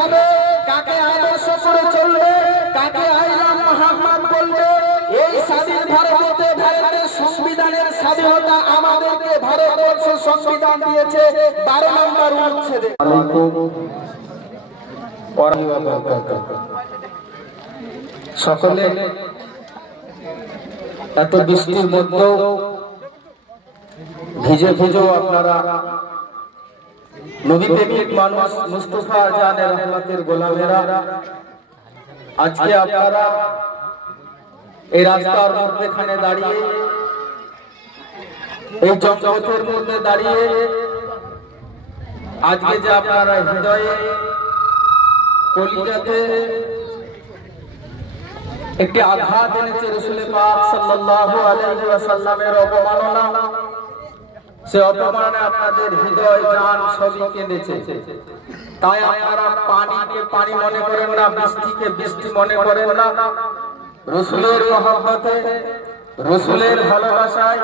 খাবে, কাকে আদর্শ করে চলবে, কাকে আইলাম মোহাম্মদ বলবে। এই স্বাধীন ভারতে ভারতের সংবিধানের স্বাধীনতা আমাদেরকে ভারতবর্ষ সংবিধান দিয়েছে 12 নম্বর অনুচ্ছেদে। সকলে এত বৃষ্টির মধ্যেও ভিজে ভিজেও আপনারা নবী প্রেমিক মানুষ, মুস্তাফা জানে রহমতের গোলামেরা, আজকে আপনারা এই রাস্তার মধ্যখানে দাঁড়িয়ে, এই জঙ্গলের মধ্যে দাঁড়িয়ে আজকে যে আপনারা হৃদয়ে কলিজাতে একটি আঘাত এনেছে রাসূল পাক সাল্লাল্লাহু আলাইহি ওয়াসাল্লামের অবমাননা, সে অপমানে আপনাদের হৃদয় জান সবই কেঁদেছে। তাই আপনারা পানিকে পানি মনে করেন না, বৃষ্টিকে বৃষ্টি মনে করেন না। রাসূলের মহব্বতে, রাসূলের ভালোবাসায়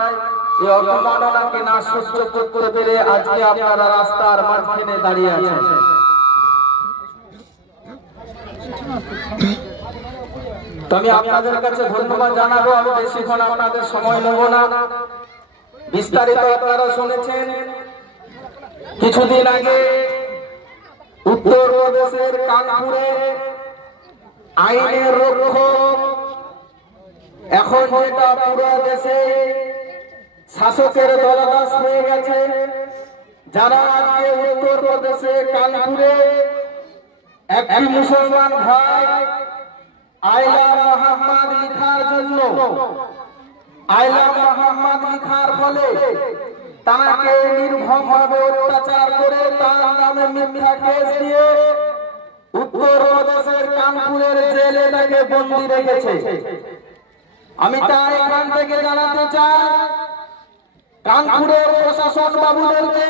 এই অপমাননাকে না সহ্য করতে পেরে আজকে আপনারা রাস্তার মাঝখানে দাঁড়িয়ে আছেন। আমি আপনাদের কাছে ধন্যবাদ জানাবো। আমি বেশিক্ষণ আপনাদের সময় নেব না। বিস্তারিত আপনারা শুনেছেন। কিছুদিন আগে উত্তরপ্রদেশের কানপুরে আইনের রক্ষক, এখন যেটা পুরো দেশে শাসকের দলদাস হয়ে গেছে, যারা আজকে উত্তরপ্রদেশে কানপুরে একটি মুসলমান ভাই আইলা মোহাম্মদ লিখার জন্য, আইলা মোহাম্মদ লিখার ফলে তাকে নির্মমভাবে অত্যাচার করে তার নামে মিথ্যা কেস দিয়ে উত্তরপ্রদেশের কানপুরের জেলে তাকে বন্দী রেখেছে। আমি তাই এখান থেকে জানাতে চাই কানপুরের প্রশাসন বাবুদেরকে,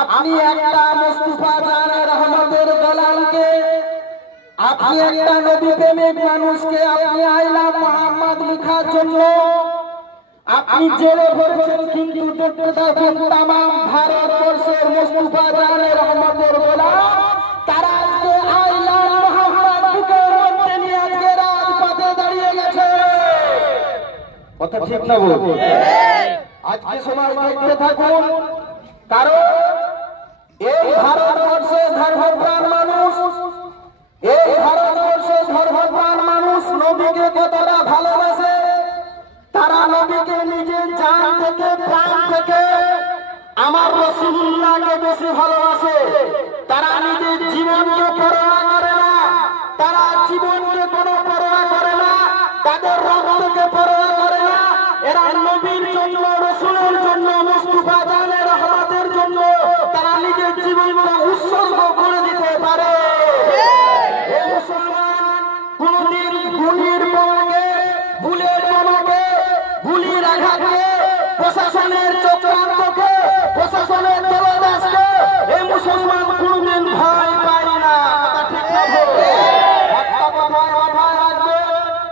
আপনি একটা মুস্তাফা জানে রহমতের গোলামকে, আপনি একটা নবী প্রেমিক মানুষকে আপনি আইলা মোহাম্মদ লিখার জন্য আপনি জেলে ভরেছেন, কিন্তু দেখতে থাকুন তাম ভারতবর্ষের মুস্তাফা জানে রহমতের গোলাম তারা আজকে আইলা মোহাম্মদ বুকের মধ্যে নিয়ে আজকে রাজপথে দাঁড়িয়ে গেছে। কথা ঠিক না বল? আজকে সময় দেখতে থাকুন, কারণ এই ভারতবর্ষের ধর্মপ্রাণ মানুষ, এই ভারতবর্ষের ধর্মপ্রাণ মানুষ নবীকে কতটা ভালোবাসে, তারা নবীকে নিজের জান থেকে প্রাণ থেকে আমার রাসূলুল্লাহকে বেশি ভালোবাসে। তারা নিজের জীবনকে পরোয়া করে না, তারা জীবনকে কোনো পরোয়া করে না, তাদের রক্তকে পরোয়া করে না। এরা নবীর জন্য, রাসূলের জন্য, মুস্তাফা জানে রহমতের জন্য তারা নিজের জীবনকে উৎসর্গ করে দিতে পারে। এই মুসলমান কোনদিন গুলির বোমাকে, বুলের বোমাকে, গুলির আঘাতকে, প্রশাসনের চক্রান্তকে, প্রশাসনের দলদাসকে এই মুসলমান কোনদিন ভয় পায় না। ঠিক না ভুল? একটা কথা মাথায় রাখবে।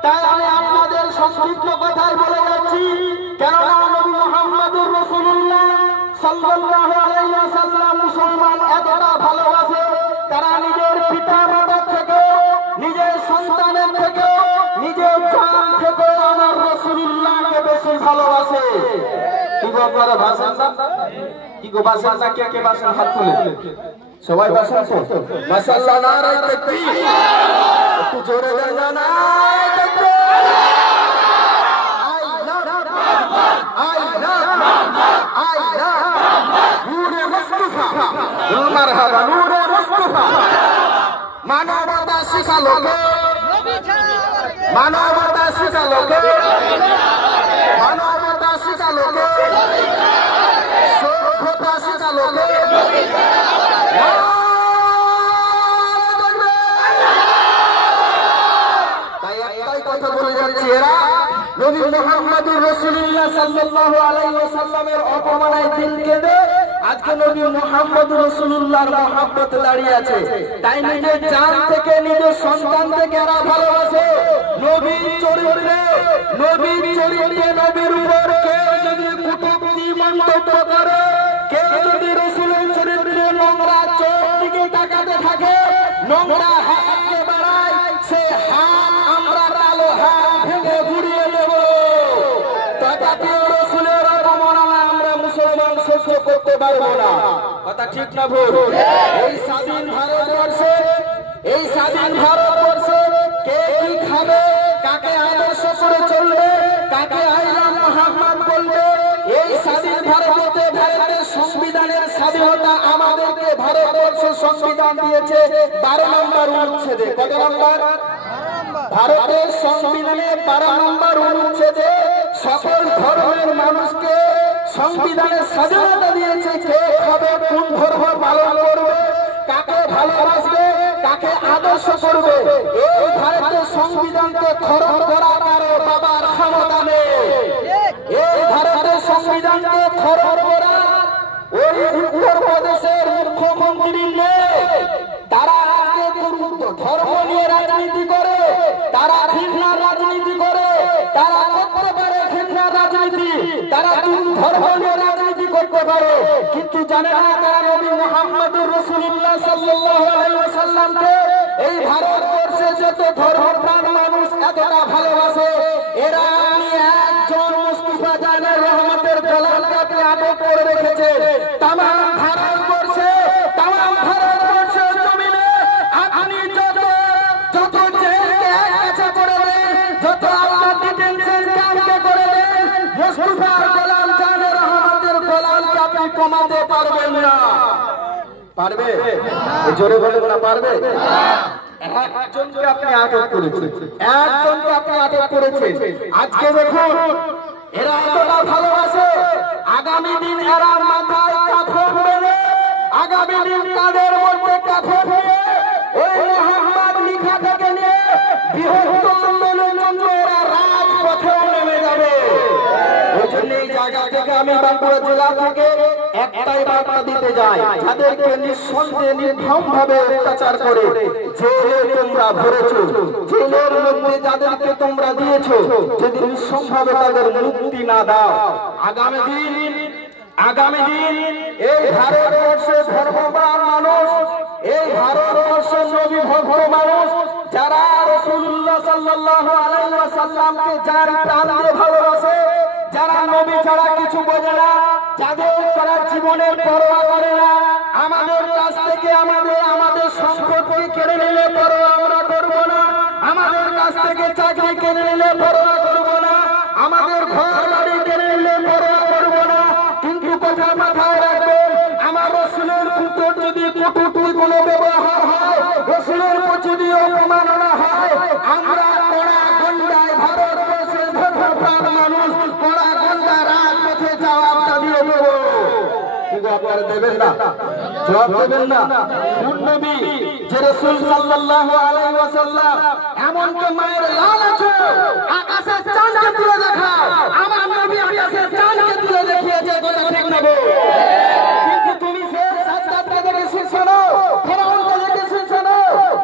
তাই আমি আপনাদের সংক্ষিপ্ত কথাই বলে যাচ্ছি, কেননা নবী মুহাম্মদুর রাসূলুল্লাহ সাল্লাল্লাহু আলাইহি ওয়াসাল্লাম মুসলমান এতটা ভালোবাসে, তারা নিজের পিতা মাতার থেকে, নিজের সন্তানের থেকে, নিজের জান থেকে আমার রাসূলুল্লাহকে বেশি ভালোবাসে। কি গো আপনারা ভাষণ না? কি গো ভাষণ না? কে কে ভাষণ? হাত তুলে সবাই ভাষণ তো মাশাআল্লাহ, নারায়ে তাকবীর, একটু জোরে দেন না, নারায়ে তাকবীর। মারহাবা নূরে মুস্তাফা, মানবতা শিখালো কে? মানবতা শিখালো কে? মানবতা শিখালো কে? সভ্যতা শিখালো কে? তাই একটাই কথা বলে যাচ্ছি, এরা নবী মুহাম্মদুর রাসূলুল্লাহ সাল্লাল্লাহু আলাইহি ওয়াসাল্লামের অপমানায় দিল কেঁদে আজকে নবী মুহাম্মদুর রাসূলুল্লাহর মহব্বতে দাঁড়িয়ে আছে। তাই নিজের জান থেকে, নিজের সন্তান থেকে এরা ভালোবাসে। নবীর চরিত্রে, নবীর চরিত্রে, নবীর উপর কেউ যদি কটূক্তি মন্তব্য করে, কেউ যদি রাসূলের চরিত্রে নোংরা চোখ দিকে তাকাতে থাকে, নোংরা হাতকে বাড়ায়, সে হাত আমরা কালো হাত ভেঙে গুড়িয়ে দেব। তথাপি রসুলের অবমাননা আমরা মুসলমান সহ্য করতে পারবো না। কথা ঠিক না ভুল? এই স্বাধীন ভারতবর্ষে, এই স্বাধীন ভারতবর্ষে কে কি খাবে, কাকে আদর্শ করে চলবে, কাকে আইলাম মোহাম্মদ বলবে, এই স্বাধীন ভারতে ভারতের সংবিধানের স্বাধীনতা আমাদেরকে ভারতবর্ষ সংবিধান দিয়েছে 12 নম্বর অনুচ্ছেদে। কত নম্বর? ভারতের সংবিধানে 12 নম্বর অনুচ্ছেদে সকল ধর্মের মানুষকে সংবিধানের স্বাধীনতা দিয়েছে। কে খাবে, কোন ধর্ম পালন করবে, কাকে ভালোবাসবে, কাকে আদর্শ করবে, এই ভারতের সংবিধানকে খরচ করা কারো বাবার ক্ষমতা নেই। এই ভারতের সংবিধানকে খরচ করা ওই উত্তরপ্রদেশের মুখ্যমন্ত্রী নেই। তারা আজকে ধর্ম নিয়ে রাজনীতি করে, তারা ঘৃণার রাজনীতি করে, তারা করতে পারে ঘৃণার রাজনীতি, তারা ধর্ম নিয়ে রাজনীতি করতে পারে, কিন্তু জানে না তারা নবী মুহাম্মদুর রাসূলুল্লাহ সাল্লাল্লাহু আলাইহি ওয়াসাল্লামকে এই ভারতবর্ষে যত ধর্মপ্রাণ মানুষ এতটা ভালোবাসে। এরা একজন মুস্তাফা জানের রহমতের গোলামকে আপনি আটক করে রেখেছে। তামাম ভারতবর্ষে, তামাম ভারতবর্ষের জমিনে আপনি যত জেলকে এক কাছে করে দেন, যত আপনার ডিটেনশন ক্যাম্পকে করে দেন, মুস্তাফার গোলাম জানের রহমতের গোলামকে আপনি কমাতে পারবেন না। পারবে? জোরে বলেন না, পারবে? একজনকে আপনি আটক করেছেন, একজনকে আপনি আটক করেছেন। আজকে দেখুন এরা এতটা ভালোবাসে, আগামী দিন এরা মাথায় কাফন বেঁধে, আগামী দিন কাঁধের মধ্যে কাফন নিয়ে ওই মোহাম্মদ লিখাটাকে নিয়ে বৃহত্তর আন্দোলনের জন্য এরা রাজপথেও নেমে যাবে। ওই জন্য এই জায়গা থেকে আমি বাঁকুড়া জেলা থেকে একটাই বার্তা দিতে যাই, যাদেরকে নিঃসন্দেহে নির্মম ভাবে অত্যাচার করে জেলে তোমরা ভরেছো, জেলের মধ্যে যাদেরকে তোমরা দিয়েছো, যদি নিঃসম ভাবে তাদের মুক্তি না দাও, আগামী দিন এই ভারতবর্ষের ধর্মপ্রাণ মানুষ, এই ভারতবর্ষের নবী ভক্ত মানুষ, যারা রাসূলুল্লাহ সাল্লাল্লাহু আলাইহি ওয়াসাল্লামকে যার প্রাণ দিয়ে ভালোবাসে, যারা নবী ছাড়া কিছু বোঝে না, যাদের তারা জীবনের পরোয়া করে না, আমাদের কাছ থেকে আমাদের সম্পত্তি কেড়ে নিলে পরোয়া আমরা করবো না, আমাদের কাছ থেকে চাকরি কেড়ে নিলে পরোয়া করবো না, আমাদের ঘর বাড়ি কেড়ে নিলে পরোয়া করবো না, কিন্তু কথা মাথায় রাখবেন, আমার রাসূলের কুকুর যদি কটূক্তি কোনো ব্যবহার হয়, রাসূলের প্রতি যদি অপমাননা হয়, আমরা কড়া গন্ডায় ভারতবর্ষের ধর্মপ্রাণ মানুষ কড়া গন্ডা রাজপথে জবাবটা দিয়ে দেবো। আপনারা দেবেন না? জবাব দেবেন না? কোন নবী যে রাসূল সাল্লাল্লাহু আলাইহি ওয়াসাল্লাম এমনকি মায়ের লাল আছে, আকাশের চাঁদকে তুলে দেখায়, আমার নবী আকাশের চাঁদকে তুলে দেখিয়েছে। কথা ঠিক না বল? কিন্তু তুমি সে সাদ্দাতকে দেখে শিখছো না, ফেরাউনকে দেখে শিখছো না,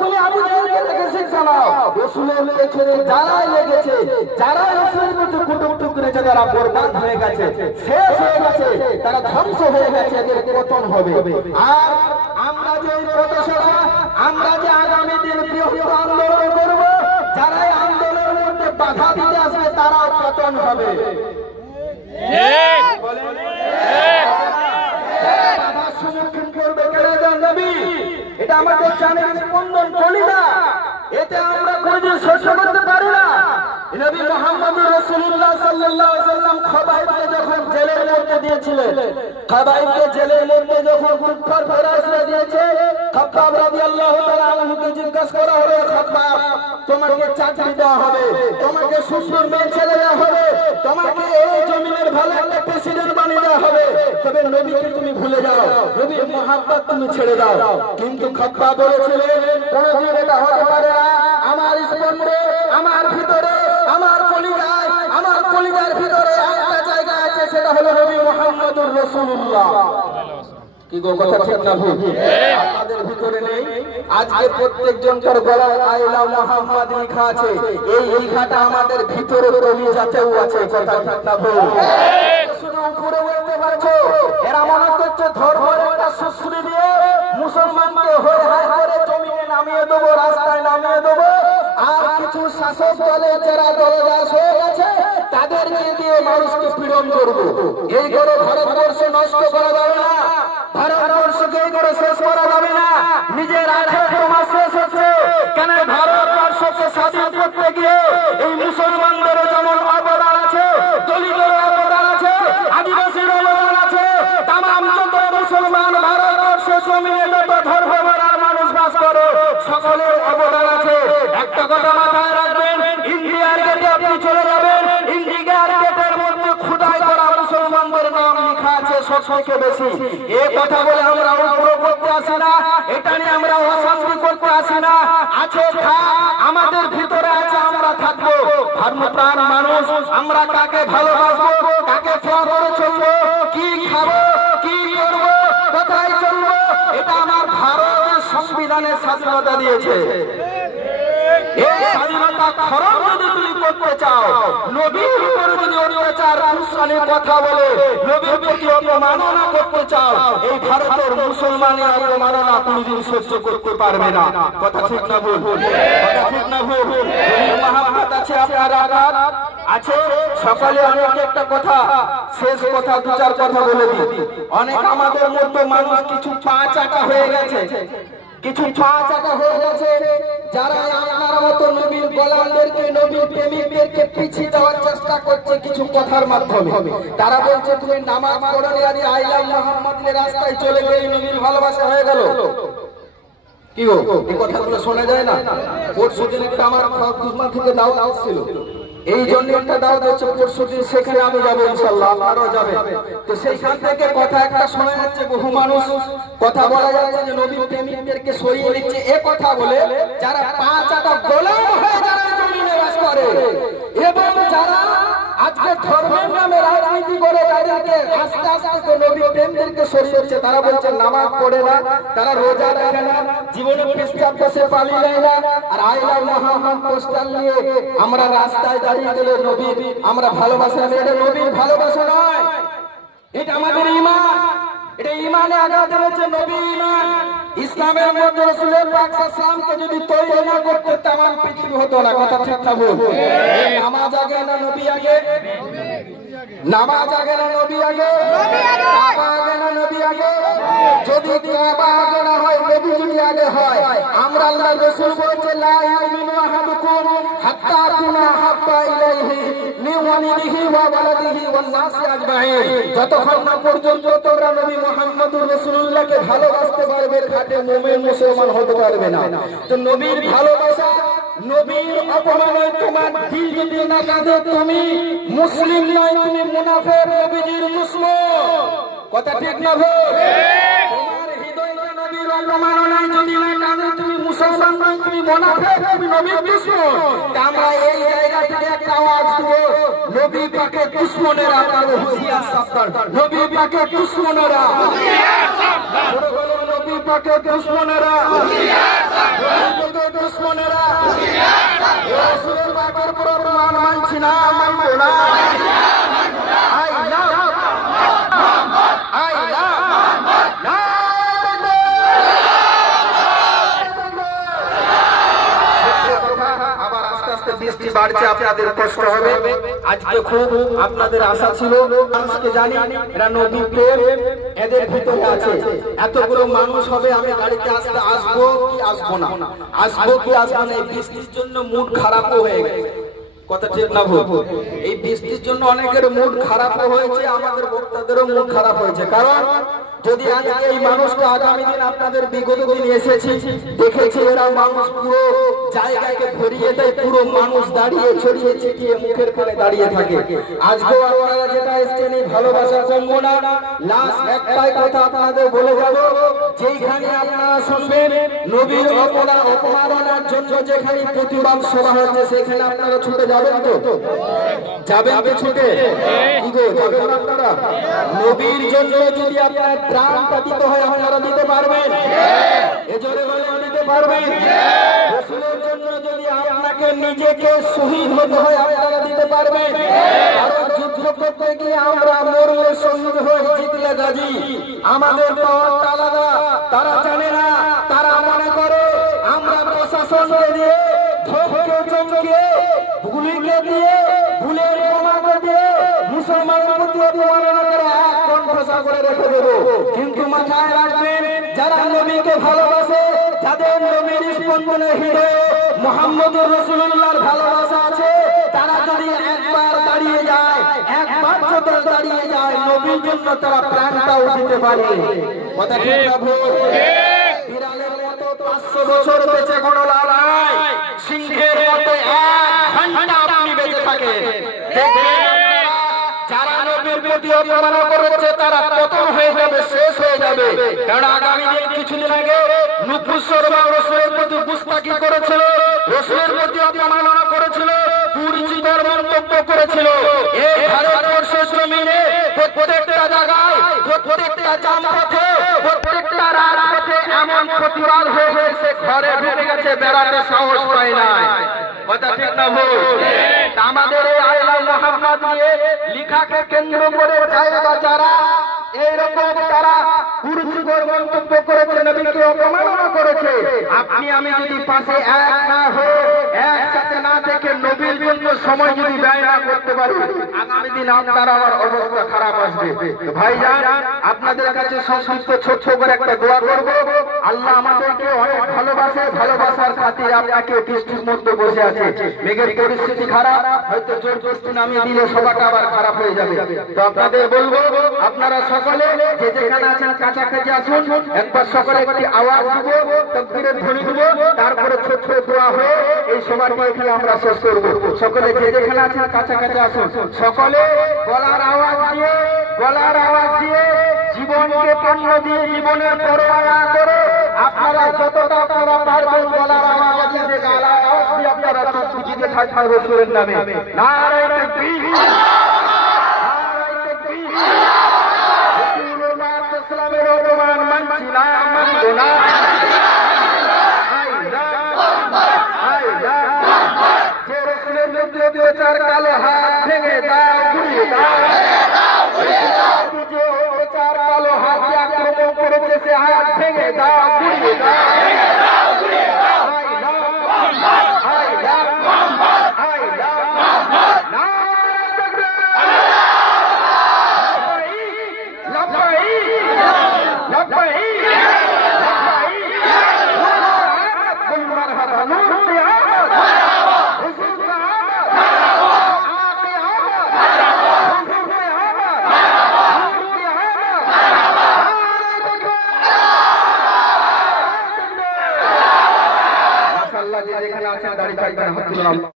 তুমি আবু জাহেলকে দেখে শিখছো না। রাসূলের পেছনে যারাই লেগেছে, যারা রাসূলের প্রতি কটূক্তি করেছে, তারা বরবাদ হয়ে গেছে, শেষ হয়ে গেছে, তারা ধ্বংস হয়ে গেছে, এদের পতন হবে। আর আমরা যে প্রতিষ্ঠা, আমরা যে আগামী দিন বৃহৎ আন্দোলন করব, যারা এই আন্দোলনের মধ্যে বাধা দিতে আসবে তারাও পতন হবে। বাধার সম্মুখীন করবে কেন নবী? এটা আমাদের জানের স্পন্দন কলিজা, এতে আমরা কোনদিন সহ্য করতে পারি না। নবী মুহাম্মদুর রাসূলুল্লাহ সাল্লাল্লাহু আলাইহি ওয়াসাল্লাম খাবাইবকে যখন জেলের মধ্যে দিয়েছিলেন, খাবাইবকে জেলের মধ্যে যখন কুফার ফেরাসরা দিয়েছে, খাব্বাব রাদিয়াল্লাহু তাআলা আনহুকে জিজ্ঞাসা করা হলো, খাব্বাব তোমাকে চাকরি দেওয়া হবে, তোমাকে সুন্দর মেয়ে ছেলে দেওয়া হবে, তোমাকে এই জমিনের ভালো একটা প্রেসিডেন্ট বানিয়ে দেওয়া হবে, তবে নবীকে তুমি ভুলে যাও, নবীর মহব্বত তুমি ছেড়ে দাও। কিন্তু খাব্বাব বলেছিলেন কোনদিন এটা হতে পারে না, আমার স্পন্দে, আমার ভিতরে, আমার কলিজায়, আমার কলিজার ভিতরে একটা জায়গা আছে, সেটা হলো নবী মুহাম্মদুর রাসূলুল্লাহ। কি গো, কথা ঠিক না ভুল? আমাদের ভিতরে নেই। আজকে প্রত্যেকজনকার গলায় আইলা মুহাম্মদ লেখা আছে, এই লেখাটা আমাদের ভিতরে কলিজাতেও আছে। কথা ঠিক না ভুল? শুধু উপরে বলতে পারছো, এরা মনে করছে ধর্মের একটা সুশ্রী দিয়ে মুসলমানকে হয়ে হায় করে জমিনে নামিয়ে শাসক দলের যারা দলদাস হয়ে গেছে তাদেরকে দিয়ে মানুষকে পীড়ন করবো। এই করে ভারতবর্ষ নষ্ট করা যাবে না, ভারতবর্ষকে এই করে শেষ করা যাবে না। নিজের 18 মাস শেষ হচ্ছে কেন? ভারতবর্ষকে স্বাধীন করতে গিয়ে এই মুসলমানদের যেমন অবদান আছে, দলিতের অবদান আছে, আদিবাসীর অবদান আছে, তামাম যত মুসলমান ভারতবর্ষের জমিনে যত ধর্মবর্ণের মানুষ বাস করে সকলের অবদান আছে। একটা কথা মাথায় রাখবেন, ইন্ডিয়ার গেটে আপনি চলে যাবেন, ইন্ডিয়ার গেটের মধ্যে খোদাই করা মুসলমানদের নাম লেখা আছে সবথেকে বেশি। এই কথা বলে আমরা উপরে করতে আসি না, এটা নিয়ে আমরা অশান্তি করতে আসি না। আছে আমাদের ভিতরে আছে, আমরা থাকবো ধর্মপ্রাণ মানুষ। আমরা কাকে ভালোবাসবো, কাকে ছোঁয়া করে চলবো, কি খাবো, কি করবো, কোথায় চলবো, এটা আমার ভারতের সংবিধানের স্বাধীনতা দিয়েছে। এই স্বাধীনতা খরচ যদি তুমি করতে চাও, নবীর উপরে যদি অত্যাচার কুৎসানির কথা বলে নবীর প্রতি অপমাননা করতে চাও, এই ভারতের মুসলমানের অপমাননা কোনদিন সহ্য করতে পারবে না। কথা ঠিক না ভুল? কথা ঠিক না ভুল? মহাভারত আছে, আপনার আঘাত আছে। সকালে অনেক একটা কথা, শেষ কথা, দু চার কথা বলে দিই। অনেক আমাদের মধ্যে মানুষ কিছু পা চাটা হয়ে গেছে, কিছু পা চাটা হয়ে গেছে, যারা আপনার মতো নবীর গোলামদেরকে, নবীর প্রেমিকদেরকে পিছিয়ে দেওয়ার চেষ্টা করছে কিছু কথার মাধ্যমে। তারা বলছে তুমি নামাজ পড়নি, আজ আইলা মুহাম্মাদের রাস্তায় চলে গেলে নবীর ভালোবাসা হয়ে গেল। কি গো, এই কথাগুলো শোনা যায় না? পরশু দিন একটা আমার খুজমা থেকে দাওয়াত আসছিল, এই জন্য একটা দাওয়াত হচ্ছে পরশু দিন, সেখানে আমি যাবো ইনশাআল্লাহ, আপনারাও যাবেন। তো সেইখান থেকে কথা একটা শোনা যাচ্ছে, বহু মানুষ কথা বলা যাচ্ছে যে নবীর প্রেমিকদেরকে সরিয়ে দিচ্ছে। এ কথা বলে যারা পাঁচ আটা গোলাম হয়ে যারা জমিনে বাস করে এবং যারা আজকে ধর্মের নামে রাজনীতি করে তাদেরকে আস্তে আস্তে নবীর প্রেমদেরকে সরিয়ে দিচ্ছে। তারা বলছে নামাজ পড়ে না, তারা রোজা রাখে না, জীবনে পেশাব বসে পালি নেয় না, আর আইলা মুহাম্মদ পোস্টার নিয়ে আমরা রাস্তায় দাঁড়িয়ে গেলে নবীর আমরা ভালোবাসা, এটা নবীর ভালোবাসা নয়, এটা আমাদের ঈমান। এটা ঈমানে আঘাত এনেছে, নবী ঈমান। ইসলামের মধ্যে রাসূলের পাক সাল্লাল্লাহু যদি তৈরি না করতে তামাম পৃথিবী হতো না। কথা ঠিক না ভুল? নামাজ আগে না নবী আগে? নামাজ আগে না নবী আগে? কাবা আগে না নবী আগে? যদি কাবা আগে না হয়, নবী যদি আগে হয়, আমরা আল্লাহর রাসূল বলেছে লা ইউমিনু আহাদুকুম হাত্তা কুনা হাব্বা ইলাইহি মিন ওয়ালিদিহি ওয়া ওয়ালাদিহি ওয়ান নাসি আজমাইন। যতক্ষণ না পর্যন্ত তোমরা নবী মুহাম্মদুর রাসূলুল্লাহকে ভালোবাসতে পারবে, খাঁটি মুমিন মুসলমান হতে পারবে না। তো নবীর ভালোবাসা, নবীর অপমানে তোমার দিল যদি না কাঁদে, তুমি মুসলিম নয়, তুমি মুনাফিক, নবীজির দুশমন। কথা ঠিক না ভুল? তোমার হৃদয়ে নবীর অপমাননায় যদি না কাঁদে, তুমি মুসলমান নয়, তুমি মুনাফিক, তুমি নবীর দুশমন। আমরা এই জায়গা থেকে একটা আওয়াজ দেব, নবী পাকের দুশমনেরা আপনারা হুঁশিয়ার সাবধান। নবী পাকের দুশমনেরা হুঁশিয়ার সাবধান। নবী পাকের দুশমনেরা হুঁশিয়ার সাবধান। নবী পাকের দুশমনেরা হুঁশিয়ার সাবধান। রাসূলের পাকের প্রমাণ মানছি না, মানবো না। I love Muhammad, I love Muhammad. আবার আস্তে আস্তে বৃষ্টি বাড়ছে, আপনাদের কষ্ট হবে। আজকে খুব আপনাদের আশা ছিল, আজকে জানি এরা নবী প্রেম এদের ভিতরে আছে। এতগুলো মানুষ হবে, আমি গাড়িতে আসবো কি আসবো না, আসবো কি আসবো না, এই বৃষ্টির জন্য মুড খারাপও হয়ে গেছে। কথা ঠিক না ভুল? এই বৃষ্টির জন্য অনেকের মুড খারাপও হয়েছে, আমাদের বক্তাদেরও মুড খারাপ হয়েছে। কারণ যদি আজকে এই মানুষটা আগামী দিন আপনাদের বিগত দিন এসেছি দেখেছি, এরা মানুষ পুরো জায়গাকে ভরিয়ে দেয়, পুরো মানুষ দাঁড়িয়ে ছড়িয়ে ছিটিয়ে মুখের কানে দাঁড়িয়ে থাকে। আজকেও আপনারা যেটা এসছেন এই ভালোবাসা কমবো না। লাস্ট একটাই কথা আপনাদের বলে যাব, যেখানে আপনারা শুনবেন নবীর অপমাননার জন্য যেখানে প্রতিবাদ সভা হচ্ছে, সেখানে আপনারা ছুটে যাবেন তো? যাবেন তো ছুটে? কি গো, যাবেন আপনারা? নবীর জন্য যদি আপনার প্রাণটা দিতে হয়, আপনারা দিতে পারবেন? এজোরে বলে দিতে পারবেন? রাসূলের জন্য যদি আপনাকে নিজেকে শহীদ হতে হয়, আপনারা দিতে পারবেন? কারণ যুদ্ধ করতে গিয়ে আমরা মরলে শহীদ হয়ে জিতলে গাজী, আমাদের পাওয়ারটা আলাদা। তারা জানে না, তারা মনে করে আমরা প্রশাসনকে দিয়ে ধমকে চমকে নবীকে ভুলিকে দিয়ে ভুলের প্রমাণকে দিয়ে মুসলমানের প্রতি অবমাননা করে এক কণ্ঠসা করে রেখে দেব। কিন্তু মাথায় রাখবেন, যারা নবীকে ভালোবাসে, যাদের নবীর স্পন্দনে হৃদয়ে মুহাম্মদুর রাসূলুল্লাহর ভালোবাসা আছে, তারা যদি একবার দাঁড়িয়ে যায়, একবার যদি দাঁড়িয়ে যায়, নবীর জন্য তারা প্রাণটাও দিতে পারে। কথা ঠিক না ভুল? বিড়ালের মতো 500 বছর বেঁচে কোনো লাভ নাই, সিংহের মতো 1 ঘন্টা আপনি বেঁচে থাকেন। দেখবেন যারা নবীর প্রতি অবমাননা করেছে তারা পতন হয়ে যাবে, শেষ হয়ে যাবে। কারণ আগামী দিন কিছুদিন আগে নুপুর শর্মা রাসূলের প্রতি গুস্তাখি করেছিল, রাসূলের প্রতি অবমাননা করেছিল, কুরুচিকর মন্তব্য করেছিল। এই ভারতবর্ষের জমিনে প্রত্যেকটা জায়গায়, প্রত্যেকটা জামপথে, প্রত্যেকটা রাজপথে এমন প্রতিবাদ হয়ে গেছে, ঘরে ঢুকে গেছে, বেড়াতে সাহস পায় না। কথা ঠিক না ভুল? আমাদের এই আল্লাহ মুহাম্মদ নিয়ে লেখাকে কেন্দ্র করে যারা এইরকম তারা কুরুচিকর মন্তব্য করেছে, নবীকে অপমাননা করেছে, আপনি আমি যদি পাশে এক না হয়ে একসাথে না দেখে নবীর জন্য সময় যদি ব্যয় না করতে পারি, আগামী দিন আপনার আমার অবস্থা খারাপ আসবে। ভাইজান, আপনাদের কাছে সংক্ষিপ্ত ছোট্ট করে একটা দোয়া করব। আল্লাহ আমাদেরকে অনেক ভালোবাসে, ভালোবাসার খাতিরে আপনাকে বৃষ্টির মধ্যে বসে আছে, মেঘের পরিস্থিতি খারাপ, হয়তো জোর জবরদস্তি নামিয়ে দিলে সবাটা আবার খারাপ হয়ে যাবে। তো আপনাদের বলবো, আপনারা সকলে যে যেখানে আছেন কাছাকাছি আসুন, একবার সকলে একটি আওয়াজ দিব, তাকবীরের ধ্বনি দিব, তারপরে ছোট্ট দোয়া হয়ে এই সভাটি এখানে আমরা শেষ করব। সকলে যে যেখানে আছেন কাছাকাছি আসুন, সকলে গলার আওয়াজ দিয়ে জীবনকে পণ্য দিয়ে জীবনের পরোয়া না করে আপনারা যতটা আপনারা পারবেন গলার আওয়াজ দিয়ে আপনারা দিতে থাকবেন রাসূলের নামে। নারায়ে তাকবীর, নারায়ে তাকবীর। রাসূলুল্লাহ সাল্লাল্লাহু আলাইহি ওয়াসাল্লামের অপমান মানছি না, মানব না। যে রাসূলের মধ্যে অত্যাচার কালো হাত ভেঙে দাও, গুড়িয়ে দাও। যে অত্যাচার কালো হাত আক্রমণ করেছে, সে হাত ভেঙে দাও, গুড়িয়ে দাও। যেখানে আছেন দাঁড়িয়ে থাকবেন, হাত তুলুন।